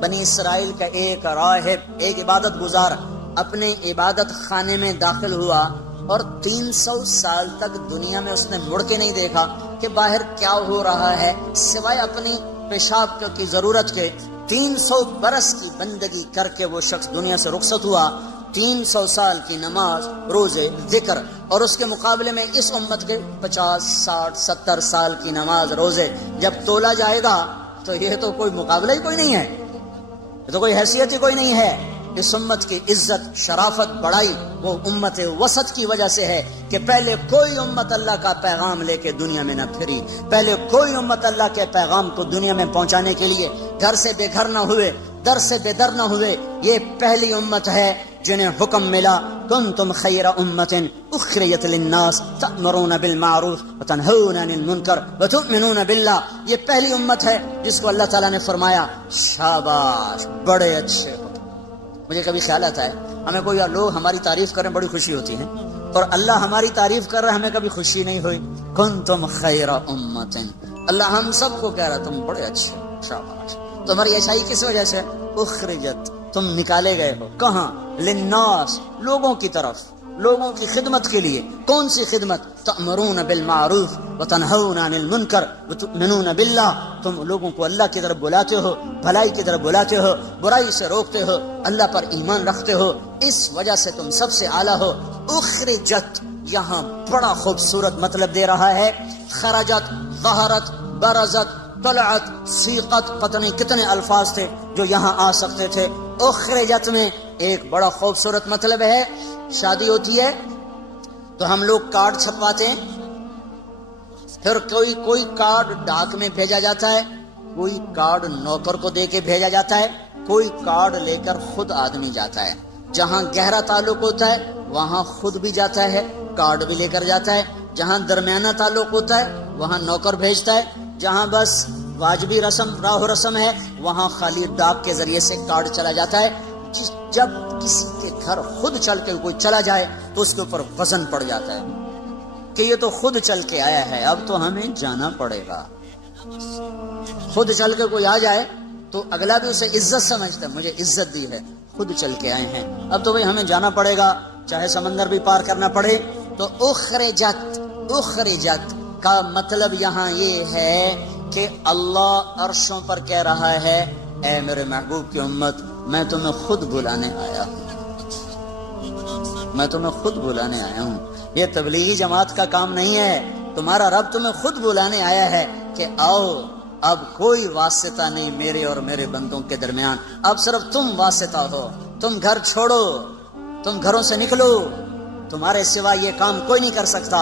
بنی اسرائیل کا ایک راہب، ایک عبادت گزار اپنے عبادت خانے میں داخل ہوا اور 300 سال تک دنیا میں اس نے مڑ کے نہیں دیکھا کہ باہر کیا ہو رہا ہے سوائے اپنی پیشاب کی ضرورت کے۔ 300 برس کی بندگی کر کے وہ شخص دنیا سے رخصت ہوا۔ 300 سال کی نماز، روزے، ذکر، اور اس کے مقابلے میں اس امت کے 50 60 70 سال کی نماز، روزے جب تولا جائے گا تو یہ تو کوئی مقابلہ ہی کوئی نہیں ہے، یہ تو کوئی حیثیت ہی کوئی نہیں ہے۔ اس امت کی عزت، شرافت، بڑائی وہ امت وسط کی وجہ سے ہے کہ پہلے کوئی امت اللہ کا پیغام لے کے دنیا میں نہ پھری، پہلے کوئی امت اللہ کے پیغام کو دنیا میں پہنچانے کے لیے گھر سے بے گھر نہ ہوئے، در سے بے در نہ ہوئے۔ یہ پہلی امت ہے جنہیں حکم ملا کنتم خیر امت اخرجت للناس تأمرون بالمعروف وتنہون عن المنکر وتؤمنون باللہ۔ یہ پہلی امت ہے جس کو اللہ تعالیٰ نے فرمایا شاباش، بڑے اچھے ہو۔ مجھے کبھی خیال آتا ہے ہمیں کوئی لوگ ہماری تعریف کریں بڑی خوشی ہوتی ہے، اور اللہ ہماری تعریف کر رہا ہے ہمیں کبھی خوشی نہیں ہوئی۔ کنتم خیر امت، اللہ ہم سب کو کہہ رہا تم بڑے اچھے، شاباش۔ تمہاری اچھائی کس وجہ سے؟ اخرجت، تم نکالے گئے ہو۔ کہاں؟ للناس، لوگوں کی طرف، لوگوں کی خدمت کے لیے۔ کون سی خدمت؟ تأمرون بالمعروف وتنہون عن المنکر وتؤمنون باللہ، تم لوگوں کو اللہ کی طرف بلاتے ہو، بھلائی کی طرف بلاتے ہو، برائی سے روکتے ہو، اللہ پر ایمان رکھتے ہو، اس وجہ سے تم سب سے اعلیٰ ہو۔ اخرجت یہاں بڑا خوبصورت مطلب دے رہا ہے۔ خرجت، ظہرت، برزت، طلعت، سیقت، پتہ نہیں کتنے الفاظ تھے جو یہاں آ سکتے تھے۔ اخرجت میں ایک بڑا خوبصورت مطلب ہے۔ شادی ہوتی ہے تو ہم لوگ کارڈ چھپواتے ہیں، پھر کوئی کارڈ ڈاک میں بھیجا جاتا ہے، کوئی کارڈ نوکر کو دے کے بھیجا جاتا ہے، کوئی کارڈ لے کر خود آدمی جاتا ہے۔ جہاں گہرا تعلق ہوتا ہے وہاں خود بھی جاتا ہے، کارڈ بھی لے کر جاتا ہے۔ جہاں درمیانہ تعلق ہوتا ہے وہاں نوکر بھیجتا ہے۔ جہاں بس واجبی رسم، راہ و رسم ہے، وہاں خالی ڈاک کے ذریعے سے کارڈ چلا جاتا ہے۔ جب کسی کے گھر خود چل کے کوئی چلا جائے تو اس کے اوپر وزن پڑ جاتا ہے کہ یہ تو خود چل کے آیا ہے، اب تو ہمیں جانا پڑے گا۔ خود چل کے کوئی آ جائے تو اگلا بھی اسے عزت سمجھتا ہے، مجھے عزت دی ہے، خود چل کے آئے ہیں، اب تو بھئی ہمیں جانا پڑے گا، چاہے سمندر بھی پار کرنا پڑے۔ تو اخرجت، اخرجت کا مطلب یہاں یہ ہے کہ اللہ عرشوں پر کہہ رہا ہے اے میرے محبوب کی امت، میں تمہیں خود بلانے آیا ہوں، میں تمہیں خود بلانے آیا ہوں۔ یہ تبلیغی جماعت کا کام نہیں ہے، تمہارا رب تمہیں خود بلانے آیا ہے کہ آؤ، اب کوئی واسطہ نہیں میرے اور میرے بندوں کے درمیان، اب صرف تم واسطہ ہو۔ تم گھر چھوڑو، تم گھروں سے نکلو، تمہارے سوا یہ کام کوئی نہیں کر سکتا۔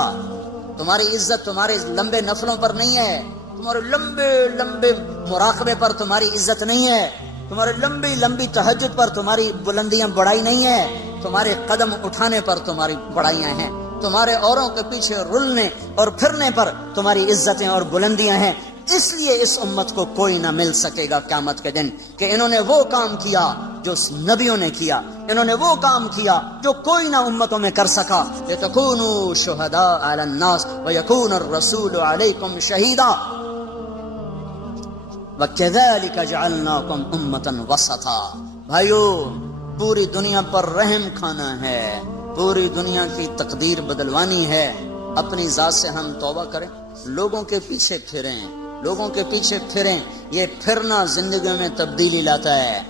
تمہاری عزت تمہارے لمبے نفلوں پر نہیں ہے، تمہارے لمبے لمبے مراقبے پر تمہاری عزت نہیں ہے، تمہارے لمبی لمبی تہجد پر تمہاری بلندیاں بڑائی نہیں ہے، تمہارے قدم اٹھانے پر تمہاری بڑائیاں ہیں، تمہارے اوروں کے پیچھے رلنے اور پھرنے پر تمہاری عزتیں اور بلندیاں ہیں۔ اس لیے اس امت کو کوئی نہ مل سکے گا قیامت کے دن کہ انہوں نے وہ کام کیا جو نبیوں نے کیا، انہوں نے وہ کام کیا جو کوئی نہ امتوں میں کر سکا۔ لِتَكُونُوا شُهَدَاءَ عَلَى النَّاسِ وَيَكُونَ الرَّسُولُ عَلَيْكُمْ شَهِيدًا وَكَذَلِكَ جَعَلْنَاكُمْ أُمَّةً وَسَطًا۔ بھائیو، پوری دنیا پر رحم کھانا ہے، پوری دنیا کی تقدیر بدلوانی ہے۔ اپنی ذات سے ہم توبہ کریں، لوگوں کے پیچھے پھریں، لوگوں کے پیچھے پھریں۔ یہ پھرنا زندگی میں تبدیلی لاتا ہے۔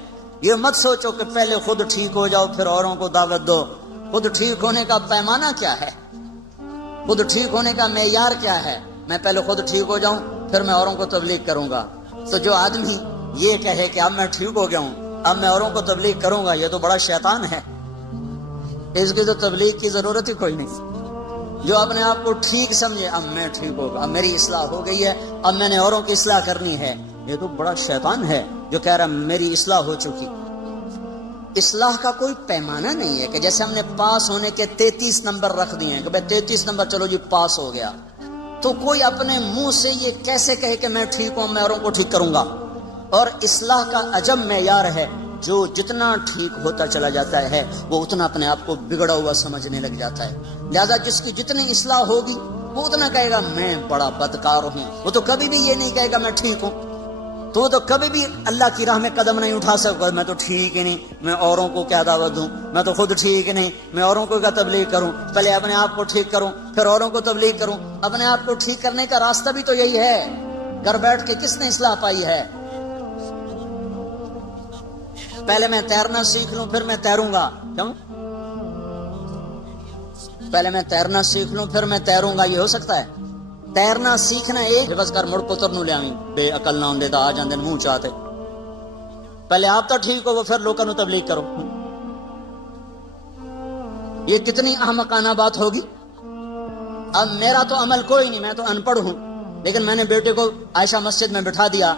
یہ مت سوچو کہ پہلے خود ٹھیک ہو جاؤ پھر اوروں کو دعوت دو۔ خود ٹھیک ہونے کا پیمانہ کیا ہے؟ خود ٹھیک ہونے کا معیار کیا ہے؟ میں پہلے خود ٹھیک ہو جاؤں پھر میں اوروں کو تبلیغ کروں گا۔ تو جو آدمی یہ کہے کہ اب میں ٹھیک ہو گیا ہوں، اب میں اوروں کو تبلیغ کروں گا، یہ تو بڑا شیطان ہے، اس کی تو تبلیغ کی ضرورت ہی کوئی نہیں۔ جو اپنے آپ کو ٹھیک سمجھے اب میں ٹھیک ہوگا، اب میری اصلاح ہو گئی ہے، اب میں نے اوروں کی اصلاح کرنی ہے، یہ تو بڑا شیطان ہے جو کہہ رہا میری اصلاح ہو چکی۔ اصلاح کا کوئی پیمانہ نہیں ہے کہ جیسے ہم نے پاس ہونے کے 33 نمبر رکھ دیے ہیں کہ بھائی 33 نمبر چلو جی پاس ہو گیا، تو کوئی اپنے منہ سے یہ کیسے کہے کہ میں ٹھیک ہوں، میں اوروں کو ٹھیک کروں گا۔ اور اصلاح کا عجب معیار ہے، جو جتنا ٹھیک ہوتا چلا جاتا ہے وہ اتنا اپنے آپ کو بگڑا ہوا سمجھنے لگ جاتا ہے۔ لہذا جس کی جتنی اصلاح ہوگی وہ اتنا کہے گا میں بڑا بدکار ہوں، وہ تو کبھی بھی یہ نہیں کہے گا میں ٹھیک ہوں۔ تو کبھی بھی اللہ کی راہ میں قدم نہیں اٹھا سکتا. میں تو ٹھیک ہی نہیں, میں اوروں کو کیا دعوت دوں, میں تو خود ٹھیک نہیں, میں اوروں کو کیا تبلیغ کروں, پہلے اپنے آپ کو ٹھیک کروں پھر اوروں کو تبلیغ کروں. اپنے آپ کو ٹھیک کرنے کا راستہ بھی تو یہی ہے. گھر بیٹھ کے کس نے اصلاح پائی ہے؟ پہلے میں تیرنا سیکھ لوں پھر میں تیروں گا. کیوں؟ پہلے میں تیرنا سیکھ لوں پھر میں تیروں گا, یہ ہو سکتا ہے؟ تیرنا سیکھنا ایک بس کر مڑ پتر نو لیا بے عقل نہ ہوندے تا آ جاندے منہ چاہتے. پہلے آپ تو ٹھیک ہو پھر لوگوں نو تبلیغ کرو. یہ کتنی احمقانہ بات ہوگی. اب میرا تو عمل کوئی نہیں, میں تو ان پڑھ ہوں, لیکن میں نے بیٹے کو عائشہ مسجد میں بٹھا دیا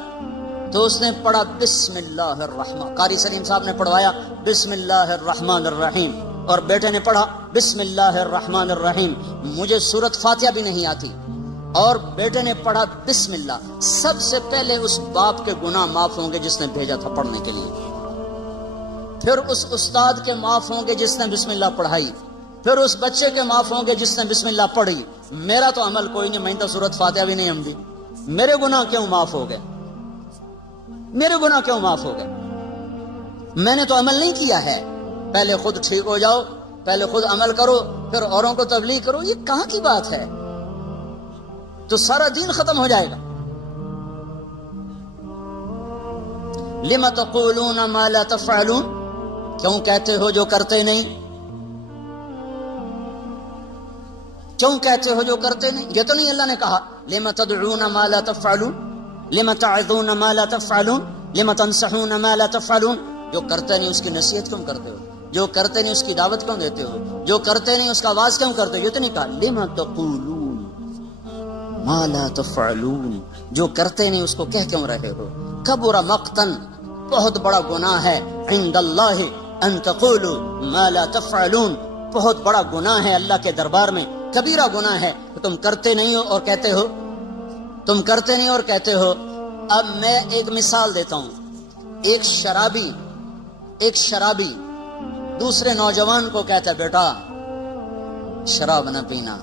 تو اس نے پڑھا بسم اللہ الرحمن, قاری سلیم صاحب نے پڑھوایا بسم اللہ الرحمن الرحیم, اور بیٹے نے پڑھا بسم اللہ الرحمن الرحیم. مجھے سورت فاتحہ بھی نہیں آتی اور بیٹے نے پڑھا بسم اللہ. سب سے پہلے اس باپ کے گناہ معاف ہوں گے جس نے بھیجا تھا پڑھنے کے لیے, پھر اس استاد کے معاف ہوں گے جس نے بسم اللہ پڑھائی, پھر اس بچے کے معاف ہوں گے جس نے بسم اللہ پڑھی. میرا تو عمل کوئی نہیں, میں تو سورت فاتحہ بھی نہیں ہمدی. میرے گناہ کیوں معاف ہو گئے؟ میرے گناہ کیوں معاف ہو گئے؟ میں نے تو عمل نہیں کیا ہے. پہلے خود ٹھیک ہو جاؤ, پہلے خود عمل کرو پھر اوروں کو تبلیغ کرو. یہ کہاں کی بات ہے؟ تو سارا دین ختم ہو جائے گا. لم تقولون ما لا تفعلون, کیوں کہتے ہو جو کرتے نہیں؟ کیوں کہتے ہو جو کرتے نہیں؟ یہ تو نہیں اللہ نے کہا لم تدعون ما لا تفعلون, لم تعظون ما لا تفعلون, لم تنصحون ما لا تفعلون. جو کرتے نہیں اس کی نصیحت کیوں کرتے ہو؟ جو کرتے نہیں اس کی دعوت کیوں دیتے ہو؟ جو کرتے نہیں اس کا آواز کیوں کرتے ہو؟ یہ تو نہیں کہا لم تقولون ما لا تفعلون, جو کرتے نہیں اس کو کہہ کیوں رہے ہو؟ کبر مقتن, بہت بڑا گناہ ہے, عند اللہ ان تقولوا ما لا تفعلون, بہت بڑا گناہ ہے اللہ کے دربار میں, کبیرہ گناہ ہے. تو تم کرتے نہیں ہو اور کہتے ہو, تم کرتے نہیں اور کہتے ہو. اب میں ایک مثال دیتا ہوں. ایک شرابی دوسرے نوجوان کو کہتا ہے بیٹا شراب نہ پینا,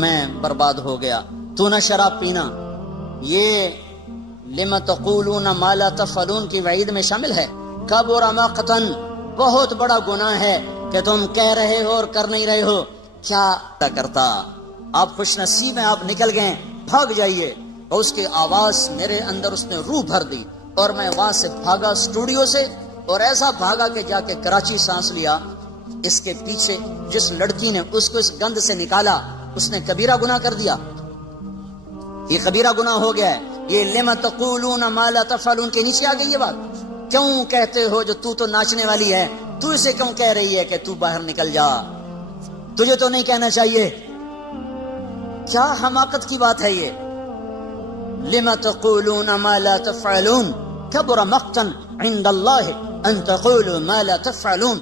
میں برباد ہو گیا, تو نہ شراب پینا. یہ لم تقولون ما لا تفعلون کی وعید میں شامل ہے. کبر مقتن, بہت بڑا گناہ ہے کہ تم کہہ رہے ہو اور کر نہیں رہے ہو. کیا کرتا؟ آپ خوش نصیب ہیں, آپ نکل گئے, بھاگ جائیے. اور اس کی آواز میرے اندر اس نے روح بھر دی اور میں وہاں سے بھاگا اسٹوڈیو سے, اور ایسا بھاگا کہ جا کے کراچی سانس لیا. اس کے پیچھے جس لڑکی نے اس کو اس گند سے نکالا اس نے کبیرہ گناہ کر دیا. یہ کبیرہ گناہ ہو گیا ہے. یہ لم تقولون ما لا تفعلون کے نیچے آ گئی یہ بات. کیوں کہتے ہو جو تو ناچنے والی ہے, تو اسے کیوں کہہ رہی ہے کہ تو باہر نکل جا؟ تجھے تو نہیں کہنا چاہیے. کیا حماقت کی بات ہے یہ. لم تقولون ما لا تفعلون کبر مقتا عند اللہ ان تقولوا ما لا تفعلون.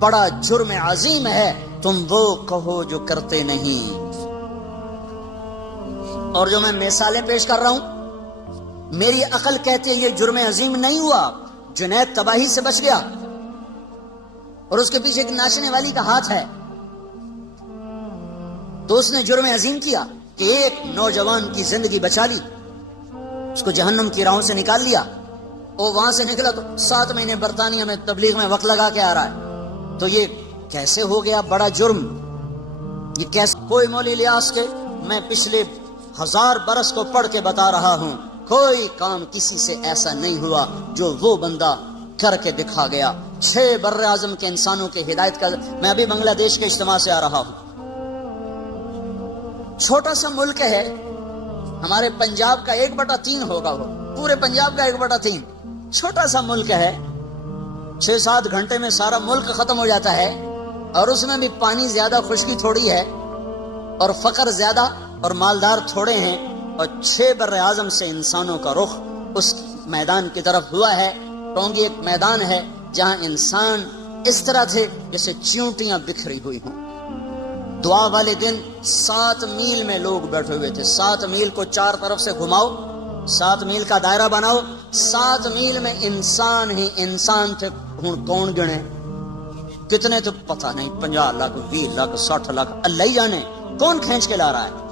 بڑا جرم عظیم ہے تم وہ کہو جو کرتے نہیں. اور جو میں مثالیں پیش کر رہا ہوں, میری عقل کہتی ہے یہ جرم عظیم نہیں ہوا. جنید تباہی سے بچ گیا اور اس کے پیچھے ایک ناچنے والی کا ہاتھ ہے, تو اس نے جرم عظیم کیا کہ ایک نوجوان کی زندگی بچا لی, اس کو جہنم کی راہوں سے نکال لیا. وہ وہاں سے نکلا تو 7 مہینے برطانیہ میں تبلیغ میں وقت لگا کے آ رہا ہے. تو یہ کیسے ہو گیا بڑا جرم؟ یہ کیسے؟ کوئی مولی لیاس کے میں پچھلے 1000 برس کو پڑھ کے بتا رہا ہوں, کوئی کام کسی سے ایسا نہیں ہوا جو وہ بندہ کر کے دکھا گیا. 6 بر اعظم کے انسانوں کے ہدایت کا. میں ابھی بنگلہ دیش کے اجتماع سے آ رہا ہوں. چھوٹا سا ملک ہے, ہمارے پنجاب کا 1/3 ہوگا, وہ پورے پنجاب کا 1/3. چھوٹا سا ملک ہے, 6-7 گھنٹے میں سارا ملک ختم ہو جاتا ہے, اور اس میں بھی پانی زیادہ, خشکی تھوڑی ہے, اور فقر زیادہ اور مالدار تھوڑے ہیں. اور 6 بر اعظم سے انسانوں کا رخ اس میدان کی طرف ہوا ہے. ٹونگی ایک میدان ہے جہاں انسان اس طرح تھے جیسے چیونٹیاں بکھری ہوئی ہوں. دعا والے دن 7 میل میں لوگ بیٹھے ہوئے تھے. 7 میل کو 4 طرف سے گھماؤ, 7 میل کا دائرہ بناؤ. 7 میل میں انسان ہی انسان تھے. کون گنے کتنے تو پتہ نہیں, 50 لاکھ 20 لاکھ 60 لاکھ, اللہ ہی جانے کون کھینچ کے لا رہا ہے.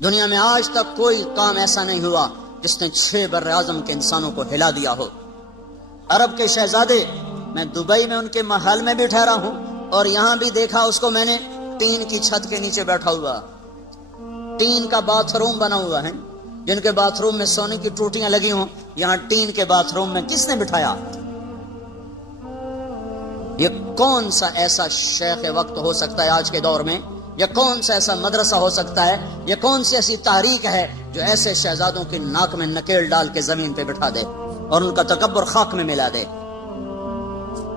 دنیا میں آج تک کوئی کام ایسا نہیں ہوا جس نے 6 بر اعظم کے انسانوں کو ہلا دیا ہو۔ عرب کے شہزادے، میں دبئی میں ان کے محل میں بھی ٹھہرا ہوں اور یہاں بھی دیکھا اس کو میں نے، ٹین کی چھت کے نیچے بیٹھا ہوا، ٹین کا باتھ روم بنا ہوا ہے، جن کے باتھ روم میں سونے کی ٹوٹیاں لگی ہوں، یہاں ٹین کے باتھ روم میں کس نے بٹھایا؟ یہ کون سا ایسا شیخ وقت ہو سکتا ہے آج کے دور میں؟ یہ کون سا ایسا مدرسہ ہو سکتا ہے؟ یہ کون سی ایسی تحریک ہے جو ایسے شہزادوں کی ناک میں نکیل ڈال کے زمین پہ بٹھا دے اور ان کا تکبر خاک میں ملا دے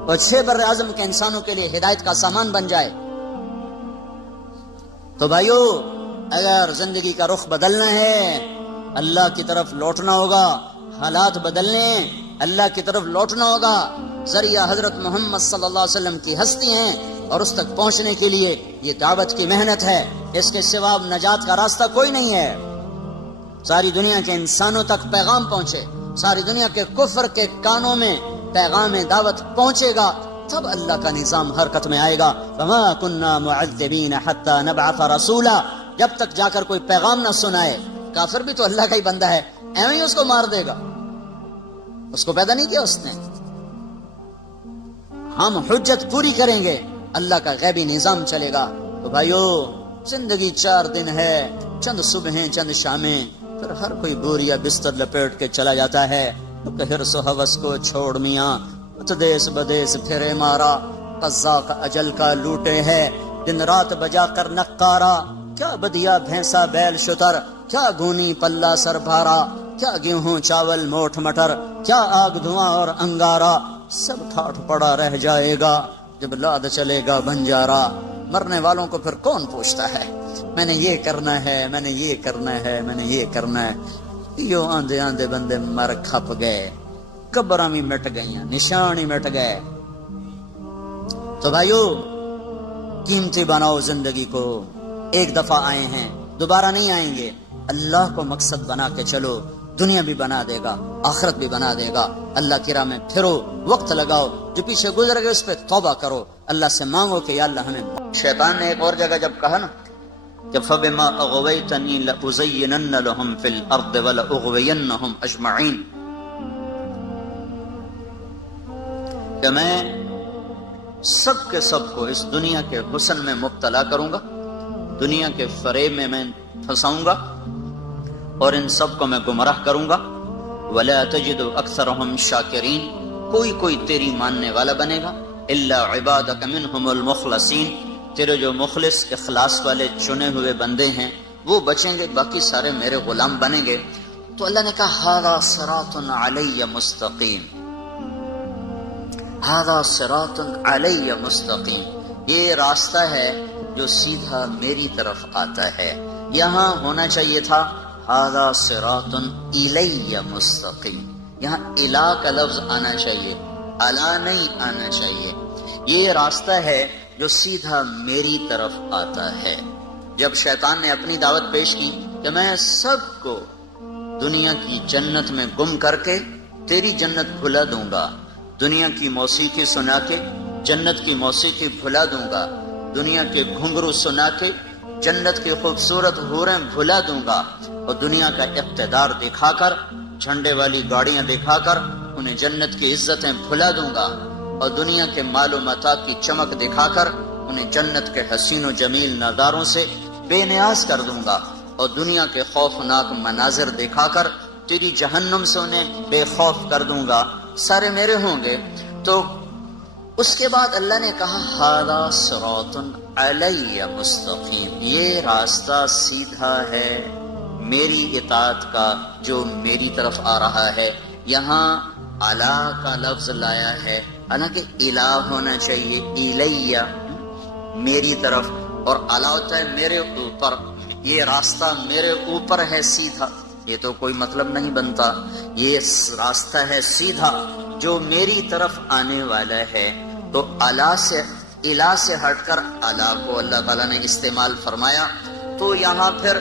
اور 6 بر اعظم کے انسانوں کے لیے ہدایت کا سامان بن جائے؟ تو بھائیو، اگر زندگی کا رخ بدلنا ہے، اللہ کی طرف لوٹنا ہوگا، حالات بدلنے، اللہ کی طرف لوٹنا ہوگا۔ ذریعہ حضرت محمد صلی اللہ علیہ وسلم کی ہستی ہیں اور اس تک پہنچنے کے لیے یہ دعوت کی محنت ہے، اس کے سوا نجات کا راستہ کوئی نہیں ہے۔ ساری دنیا کے انسانوں تک پیغام پہنچے، ساری دنیا کے کفر کے کانوں میں پیغام دعوت پہنچے گا، تب اللہ کا نظام حرکت میں آئے گا۔ وما كنا معذبین حتی نبعث رسولا، جب تک جا کر کوئی پیغام نہ سنائے۔ کافر بھی تو اللہ کا ہی بندہ ہے، ایویں ہی اس کو مار دے گا، اس کو پیدا نہیں کیا اس نے۔ ہم حجت پوری کریں گے، اللہ کا غیبی نظام چلے گا۔ تو بھائیو، زندگی 4 دن ہے، چند صبحیں چند شامیں، پھر ہر کوئی بوریا بستر لپیٹ کے چلا جاتا ہے۔ تو حرص و ہوس کو چھوڑ میاں، دیس بدیس پھرے مارا، قزاق اجل کا لوٹے ہے، دن رات بجا کر نقارا، کیا بدیا بھینسا بیل شتر، کیا گونی پلہ سر بھارا، کیا گیہوں چاول موٹھ مٹر، کیا آگ دھواں اور انگارا، سب ٹھاٹ پڑا رہ جائے گا جب لاد چلے گا بنجارا۔ مرنے والوں کو پھر کون پوچھتا ہے میں نے یہ کرنا ہے، میں نے یہ کرنا ہے، میں نے یہ کرنا ہے؟ یوں آندے آندے بندے مر کھپ گئے، قبراں بھی مٹ گئیاں، نشان ہی مٹ گئے۔ تو بھائیو، قیمتی بناؤ زندگی کو، ایک دفعہ آئے ہیں، دوبارہ نہیں آئیں گے۔ اللہ کو مقصد بنا کے چلو، دنیا بھی بنا دے گا، آخرت بھی بنا دے گا۔ اللہ کی راہ میں پھرو، وقت لگاؤ، جو پیچھے گزر گئے اس پہ توبہ کرو، اللہ سے مانگو کہ یا اللہ ہمیں۔ شیطان نے ایک اور جگہ جب کہا نا کہ فَبِمَا أَغْوَيْتَنِي لَأُزَيِّنَنَّ لَهُمْ فِي الْأَرْضِ وَلَأُغْوِيَنَّهُمْ أَجْمَعِينَ، کہ میں سب کے سب کو اس دنیا کے حسن میں مبتلا کروں گا، دنیا کے فریب میں پھنساؤں گا اور ان سب کو میں گمراہ کروں گا۔ وَلَا تَجِدُ أَكْثَرَهُمْ شَاكِرِينَ، کوئی تیری ماننے والا بنے گا، إِلَّا عِبَادَكَ مِنْهُمُ الْمُخْلَصِينَ، تیرے جو مخلص اخلاص والے چنے ہوئے بندے ہیں وہ بچیں گے، باقی سارے میرے غلام بنیں گے۔ تو اللہ نے کہا هَذَا صِرَاطٌ عَلَيَّ مُسْتَقِيمٌ، هَذَا صِرَاطٌ عَلَيَّ مُسْتَقِيمٌ، یہ راستہ ہے جو سیدھا میری طرف آتا ہے۔ یہاں ہونا چاہیے تھا هَذَا صِرَاطٌ إِلَيَّ مُسْتَقِيمٌ، یہاں الہ کا لفظ آنا چاہیے، الا نہیں آنا چاہیے۔ یہ راستہ ہے جو سیدھا میری طرف آتا ہے۔ جب شیطان نے اپنی دعوت پیش کی کہ میں سب کو دنیا کی جنت میں گم کر کے تیری جنت بھلا دوں گا، دنیا کی موسیقی سنا کے جنت کی موسیقی بھلا دوں گا، دنیا کے گھنگرو سنا کے جنت کی خوبصورت حوریں بھلا دوں گا، اور دنیا کا اقتدار دکھا کر، جھنڈے والی گاڑیاں دکھا کر انہیں جنت کی عزتیں بھلا دوں گا، اور دنیا کے مال و متاع کی چمک دکھا کر انہیں جنت کے حسین و جمیل نظاروں سے بے نیاز کر دوں گا، اور دنیا کے خوفناک مناظر دکھا کر تیری جہنم سے انہیں بے خوف کر دوں گا، سارے میرے ہوں گے۔ تو اس کے بعد اللہ نے کہا هَذَا صِرَاطٌ عَلَيَّ مُسْتَقِيمٌ، یہ راستہ سیدھا ہے میری اطاعت کا جو میری طرف آ رہا ہے۔ یہاں الہ کا لفظ لایا ہے، حالانکہ الہ ہونا چاہیے الیہ، میری طرف، اور الہ ہوتا ہے میرے اوپر۔ یہ راستہ میرے اوپر ہے سیدھا، یہ تو کوئی مطلب نہیں بنتا۔ یہ راستہ ہے سیدھا جو میری طرف آنے والا ہے۔ تو الہ سے ہٹ کر الہ کو اللہ تعالیٰ نے استعمال فرمایا۔ تو یہاں پھر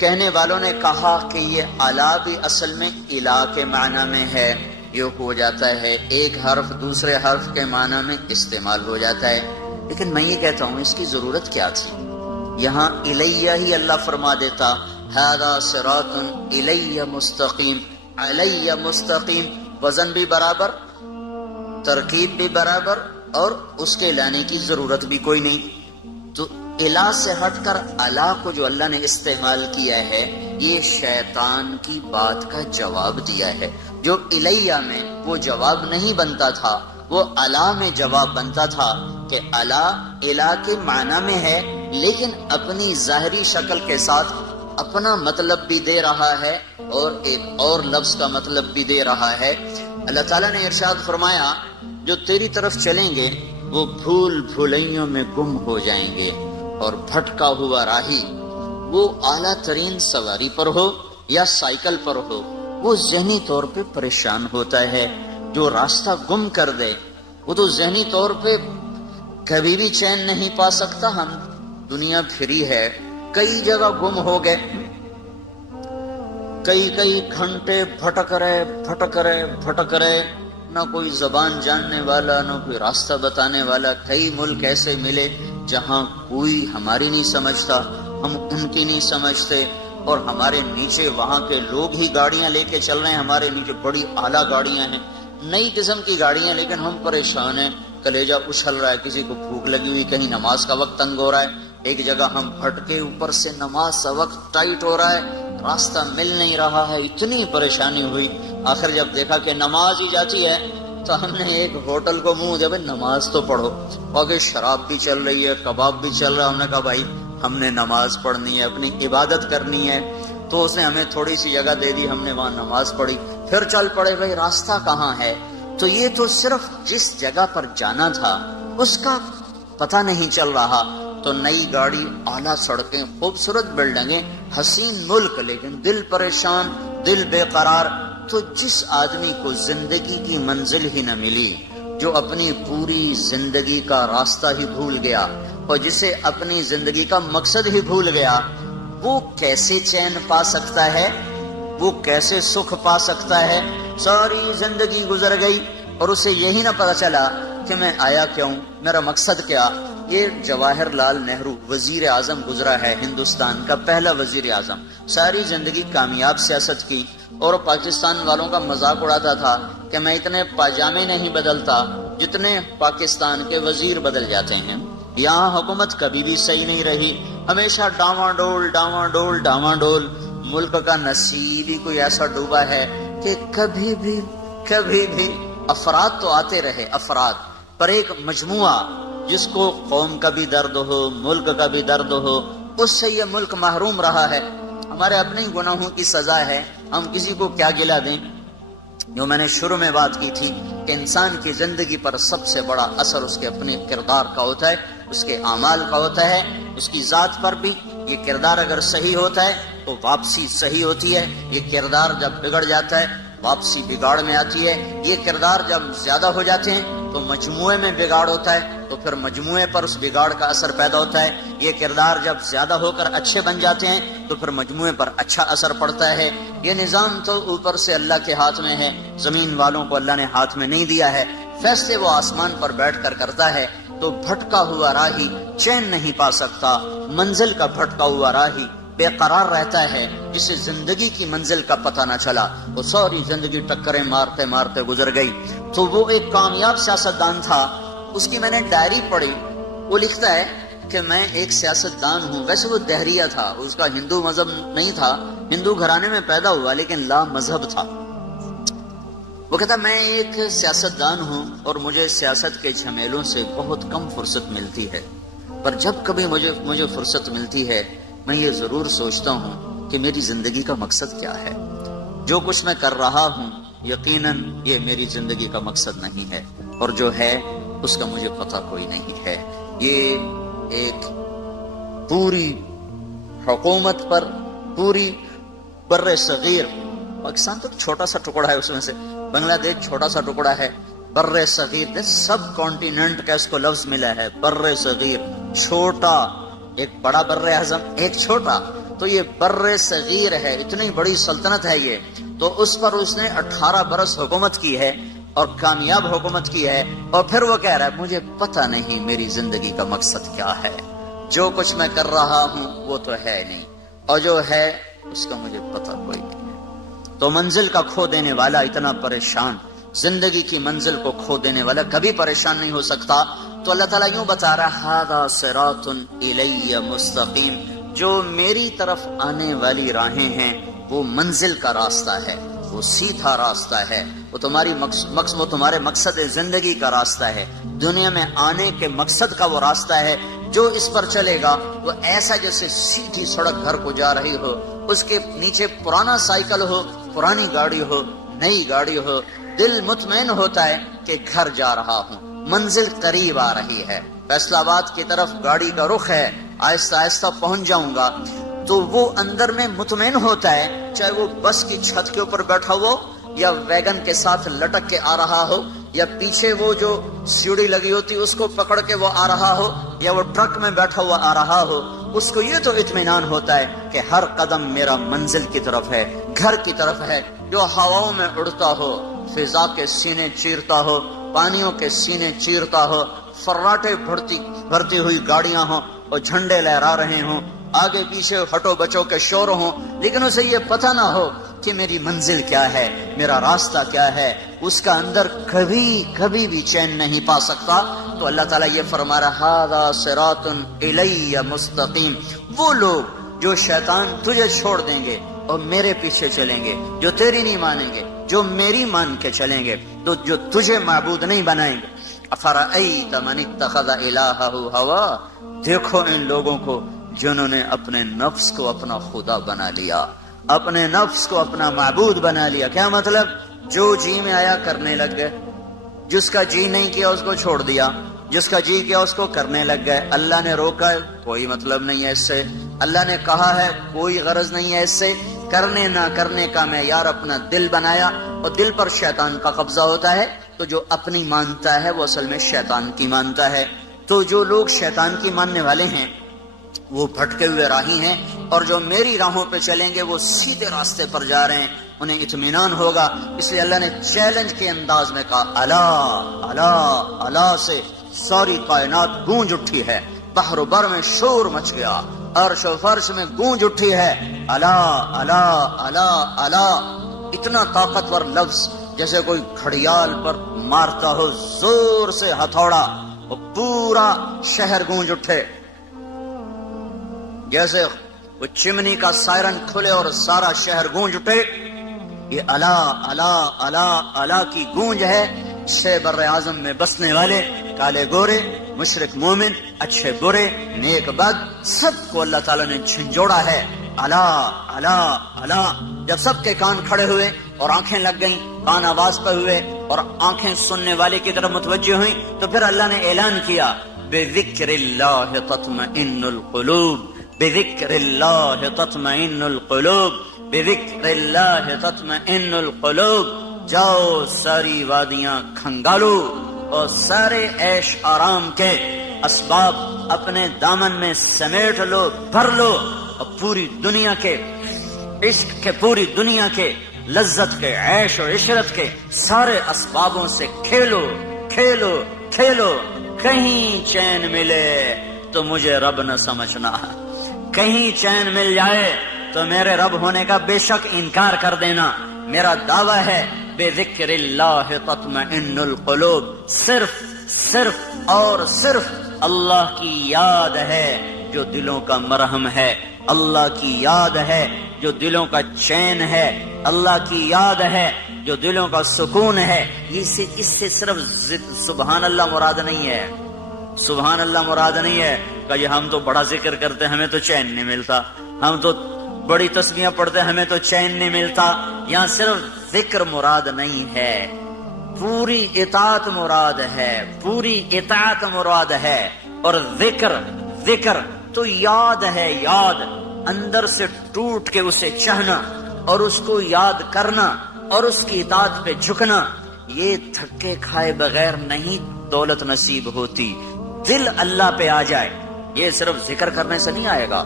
کہنے والوں نے کہا کہ یہ الہ بھی اصل میں الہ کے معنی میں ہے، یہ ہو جاتا ہے ایک حرف دوسرے حرف کے معنی میں استعمال ہو جاتا ہے، لیکن میں یہ کہتا ہوں اس کی ضرورت کیا تھی؟ یہاں الیہ ہی اللہ فرما دیتا ھذا صراط الیہ مستقیم، علیہ مستقیم، وزن بھی برابر، ترکیب بھی برابر، اور اس کے لانے کی ضرورت بھی کوئی نہیں۔ تو الہ سے ہٹ کر اللہ کو جو اللہ نے استعمال کیا ہے، یہ شیطان کی بات کا جواب دیا ہے۔ جو الیہ میں وہ جواب نہیں بنتا تھا، وہ اللہ میں جواب بنتا تھا کہ الہ کے معنی میں ہے، لیکن اپنی ظاہری شکل کے ساتھ اپنا مطلب بھی دے رہا ہے اور ایک اور لفظ کا مطلب بھی دے رہا ہے۔ اللہ تعالیٰ نے ارشاد فرمایا جو تیری طرف چلیں گے وہ بھول بھولائیوں میں گم ہو جائیں گے، اور بھٹکا ہوا راہی، وہ اعلیٰ ترین سواری پر ہو یا سائیکل پر ہو، وہ ذہنی طور پہ پریشان ہوتا ہے۔ جو راستہ گم کر دے وہ تو ذہنی طور پہ کبھی بھی چین نہیں پا سکتا۔ ہم دنیا پھری ہے، کئی جگہ گم ہو گئے، کئی گھنٹے بھٹک رہے، نہ کوئی زبان جاننے والا، نہ کوئی راستہ بتانے والا۔ کئی ملک ایسے ملے جہاں کوئی ہماری نہیں سمجھتا، ہم ان کی نہیں سمجھتے، اور ہمارے نیچے وہاں کے لوگ ہی گاڑیاں لے کے چل رہے ہیں، ہمارے نیچے بڑی اعلیٰ گاڑیاں ہیں، نئی قسم کی گاڑیاں، لیکن ہم پریشان ہیں، کلیجہ اچھل رہا ہے، کسی کو بھوک لگی ہوئی، کہیں نماز کا وقت تنگ ہو رہا ہے، ایک جگہ ہم بھٹکے، اوپر سے نماز کا وقت ٹائٹ ہو رہا ہے، راستہ مل نہیں رہا ہے، اتنی پریشانی ہوئی۔ آخر جب دیکھا کہ نماز ہی جاتی ہے تو ہم نے ایک ہوٹل کو منہ دیا، بھائی نماز تو پڑھو، اور شراب بھی چل رہی ہے، کباب بھی چل رہا ہے۔ ہم نے کہا بھائی ہم نے نماز پڑھنی ہے، اپنی عبادت کرنی ہے، تو اس نے ہمیں تھوڑی سی جگہ دے دی، ہم نے وہاں نماز پڑھی، پھر چل پڑے بھائی راستہ کہاں ہے۔ تو یہ تو صرف جس جگہ پر جانا تھا اس کا پتہ نہیں چل رہا۔ تو نئی گاڑی، اعلیٰ سڑکیں، خوبصورت بلڈنگیں، حسین ملک، لیکن دل پریشان، دل بے قرار۔ تو جس آدمی کو زندگی کی منزل ہی نہ ملی، جو اپنی پوری زندگی کا راستہ ہی بھول گیا، اور جسے اپنی زندگی کا مقصد ہی بھول گیا، وہ کیسے چین پا سکتا ہے، وہ کیسے سکھ پا سکتا ہے؟ ساری زندگی گزر گئی اور اسے یہی نہ پتا چلا کہ میں آیا کیوں، میرا مقصد کیا۔ یہ جواہر لال نہرو وزیر اعظم گزرا ہے، ہندوستان کا پہلا وزیر اعظم، ساری زندگی کامیاب سیاست کی، اور پاکستان والوں کا مذاق اڑاتا تھا کہ میں اتنے پاجامے نہیں بدلتا جتنے پاکستان کے وزیر بدل جاتے ہیں۔ یہاں حکومت کبھی بھی صحیح نہیں رہی، ہمیشہ ڈاواں ڈول۔ ملک کا نصیب ہی کوئی ایسا ڈوبا ہے کہ کبھی بھی افراد تو آتے رہے، افراد پر ایک مجموعہ جس کو قوم کا بھی درد ہو، ملک کا بھی درد ہو، اس سے یہ ملک محروم رہا ہے۔ ہمارے اپنے گناہوں کی سزا ہے، ہم کسی کو کیا گلہ دیں۔ جو میں نے شروع میں بات کی تھی کہ انسان کی زندگی پر سب سے بڑا اثر اس کے اپنے کردار کا ہوتا ہے، اس کے اعمال کا ہوتا ہے، اس کی ذات پر بھی۔ یہ کردار اگر صحیح ہوتا ہے تو واپسی صحیح ہوتی ہے، یہ کردار جب بگڑ جاتا ہے واپسی بگاڑ میں آتی ہے، یہ کردار جب زیادہ ہو جاتے ہیں تو مجموعے میں بگاڑ ہوتا ہے، تو پھر مجموعے پر اس بگاڑ کا اثر پیدا ہوتا ہے۔ یہ کردار جب زیادہ ہو کر اچھے بن جاتے ہیں تو پھر مجموعے پر اچھا اثر پڑتا ہے۔ یہ نظام تو اوپر سے اللہ کے ہاتھ میں ہے، زمین والوں کو اللہ نے ہاتھ میں نہیں دیا ہے، فیصلے وہ آسمان پر بیٹھ کر کرتا ہے۔ تو بھٹکا ہوا راہی چین نہیں پا سکتا، منزل کا بھٹکا ہوا راہی بے قرار رہتا ہے، جسے زندگی کی منزل کا پتہ نہ چلا، وہ ساری زندگی ٹکریں مارتے مارتے گزر گئی۔ تو وہ ایک کامیاب سیاستدان تھا، اس کی میں نے ڈائری پڑھی، وہ لکھتا ہے کہ میں ایک سیاستدان ہوں۔ ویسے وہ دہریہ تھا، اس کا ہندو مذہب نہیں تھا، ہندو گھرانے میں پیدا ہوا لیکن لا مذہب تھا۔ وہ کہتا میں ایک سیاستدان ہوں اور مجھے سیاست کے جھمیلوں سے بہت کم فرصت ملتی ہے، پر جب کبھی مجھے فرصت ملتی ہے میں یہ ضرور سوچتا ہوں کہ میری زندگی کا مقصد کیا ہے۔ جو کچھ میں کر رہا ہوں یقیناً یہ میری زندگی کا مقصد نہیں ہے، اور جو ہے اس کا مجھے پتہ کوئی نہیں ہے۔ یہ ایک پوری حکومت پر، پوری بر صغیر، پاکستان تو چھوٹا سا ٹکڑا ہے، اس میں سے بنگلہ دیش چھوٹا سا ٹکڑا ہے، بر صغیر سب کانٹیننٹ کا اس کو لفظ ملا ہے، بر صغیر، چھوٹا، ایک بڑا بر اعظم، ایک چھوٹا، تو یہ بر صغیر ہے، اتنی بڑی سلطنت ہے یہ۔ تو اس پر اس نے 18 برس حکومت کی ہے اور کامیاب حکومت کی ہے، اور پھر وہ کہہ رہا ہے مجھے پتہ نہیں میری زندگی کا مقصد کیا ہے، جو کچھ میں کر رہا ہوں وہ تو ہے نہیں، اور جو ہے اس کا مجھے پتہ کوئی نہیں ہے۔ تو منزل کا کھو دینے والا اتنا پریشان، زندگی کی منزل کو کھو دینے والا کبھی پریشان نہیں ہو سکتا۔ تو اللہ تعالیٰ یوں بتا رہا ہے ھذا صراط الی مستقیم، جو میری طرف آنے والی راہیں ہیں وہ منزل کا راستہ ہے، وہ سیدھا راستہ ہے، وہ تمہارے مقصد زندگی کا راستہ ہے، دنیا میں آنے کے مقصد کا وہ راستہ ہے۔ جو اس پر چلے گا وہ ایسا جیسے سیدھی سڑک گھر کو جا رہی ہو، اس کے نیچے پرانا سائیکل ہو، پرانی گاڑی ہو، نئی گاڑی ہو، دل مطمئن ہوتا ہے کہ گھر جا رہا ہوں، منزل قریب آ رہی ہے، فیصل آباد کی طرف گاڑی کا رخ ہے، آہستہ آہستہ پہنچ جاؤں گا، تو وہ اندر میں مطمئن ہوتا ہے، چاہے وہ بس کی چھت کے اوپر بیٹھا ہو یا ویگن کے ساتھ لٹک کے آ رہا ہو، یا پیچھے وہ جو سیڑھی لگی ہوتی اس کو پکڑ کے وہ آ رہا ہو، یا وہ ٹرک میں بیٹھا ہوا آ رہا ہو، اس کو یہ تو اطمینان ہوتا ہے کہ ہر قدم میرا منزل کی طرف ہے، گھر کی طرف ہے۔ جو ہواؤں میں اڑتا ہو، فضا کے سینے چیرتا ہو، پانیوں کے سینے چیرتا ہو، فراٹے بھرتی ہوئی گاڑیاں ہوں اور جھنڈے لہرا رہے ہوں، آگے پیچھے ہٹو بچوں کے شور ہوں، لیکن اسے یہ پتہ نہ ہو کہ میری منزل کیا ہے، میرا راستہ کیا ہے، اس کا اندر کبھی بھی چین نہیں پا سکتا۔ تو اللہ تعالیٰ یہ فرما رہا ھذا صراط الی مستقیم، وہ لوگ جو شیطان تجھے چھوڑ دیں گے اور میرے پیچھے چلیں گے، جو تیری نہیں مانیں گے، جو میری مان کے چلیں گے، تو جو تجھے معبود نہیں بنائیں گے۔ افرأیت من اتخذ الہہ ہوا، دیکھو ان لوگوں کو جنہوں نے اپنے نفس کو اپنا خدا بنا لیا، اپنے نفس کو اپنا معبود بنا لیا۔ کیا مطلب؟ جو جی میں آیا کرنے لگ گئے، جس کا جی نہیں کیا اس کو چھوڑ دیا، جس کا جی کیا اس کو کرنے لگ گئے۔ اللہ نے روکا ہے، کوئی مطلب نہیں ہے اس سے، اللہ نے کہا ہے، کوئی غرض نہیں ہے اس سے، کرنے نہ کرنے کا معیار اپنا دل بنایا، اور دل پر شیطان کا قبضہ ہوتا ہے، تو جو اپنی مانتا ہے وہ اصل میں شیطان کی مانتا ہے۔ تو جو لوگ شیطان کی ماننے والے ہیں وہ بھٹکے ہوئے راہی ہیں، اور جو میری راہوں پہ چلیں گے وہ سیدھے راستے پر جا رہے ہیں، انہیں اطمینان ہوگا۔ اس لیے اللہ نے چیلنج کے انداز میں کہا الا الا الا سے ساری کائنات گونج اٹھی ہے، بحر و بر میں شور مچ گیا، عرش و فرش میں گونج اٹھی ہے، الا الا الا الا، اتنا طاقتور لفظ جیسے کوئی گھڑیال پر مارتا ہو زور سے ہتھوڑا، اور پورا شہر گونج اٹھے، جیسے وہ چمنی کا سائرن کھلے اور سارا شہر گونج اٹھے۔ یہ الا الا الا الا کی گونج ہے۔ چھ بر اعظم میں بسنے والے، کالے گورے، مشرق مومن، اچھے برے، نیک بد، سب کو اللہ تعالیٰ نے جھنجھوڑا ہے۔ الا الا الا، جب سب کے کان کھڑے ہوئے اور آنکھیں لگ گئیں، کان آواز پہ ہوئے اور آنکھیں سننے والے کی طرف متوجہ ہوئیں، تو پھر اللہ نے اعلان کیا بذکر اللہ تطمئن القلوب، بذکر اللہ تطمئن القلوب، بذکر اللہ تطمئن القلوب۔ جاؤ ساری وادیاں کھنگالو اور سارے عیش آرام کے اسباب اپنے دامن میں سمیٹ لو، بھر لو، اور پوری دنیا کے عشق کے، پوری دنیا کے لذت کے، عیش و عشرت کے سارے اسبابوں سے کھیلو کھیلو کھیلو۔ کہیں چین ملے تو مجھے رب نہ سمجھنا، کہیں چین مل جائے تو میرے رب ہونے کا بے شک انکار کر دینا۔ میرا دعویٰ ہے بذکر اللہ تطمئن القلوب، صرف اور صرف اللہ کی یاد ہے جو دلوں کا مرہم ہے، اللہ کی یاد ہے جو دلوں کا چین ہے، اللہ کی یاد ہے جو دلوں کا سکون ہے۔ اس سے صرف سبحان اللہ مراد نہیں ہے، سبحان اللہ مراد نہیں ہے کہ ہم تو بڑا ذکر کرتے ہمیں تو چین نہیں ملتا، ہم تو بڑی تسبیحاں پڑھتے ہمیں تو چین نہیں ملتا۔ یہاں صرف ذکر مراد نہیں ہے، پوری اطاعت مراد ہے، پوری اطاعت مراد ہے۔ اور ذکر تو یاد ہے، یاد اندر سے ٹوٹ کے اسے چاہنا اور اس کو یاد کرنا اور اس کی اطاعت پہ جھکنا، یہ دھکے کھائے بغیر نہیں دولت نصیب ہوتی۔ دل اللہ پہ آ جائے، یہ صرف ذکر کرنے سے نہیں آئے گا،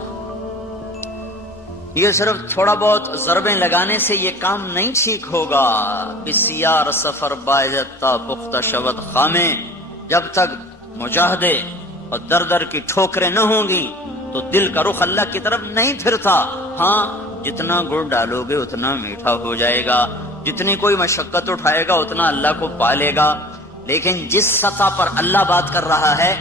یہ صرف تھوڑا بہت ضربیں لگانے سے یہ کام نہیں ٹھیک ہوگا۔ بسیار سفر باعث تا پختہ شود خامے، جب تک مجاہدے اور در در کی ٹھوکریں نہ ہوں گی تو دل کا رخ اللہ کی طرف نہیں پھرتا. ہاں جتنا گڑ ڈالو گے اتنا میٹھا ہو جائے گا، جتنی کوئی مشقت اٹھائے گا اتنا اللہ کو پالے گا. لیکن جس سطح پر اللہ بات کر رہا ہے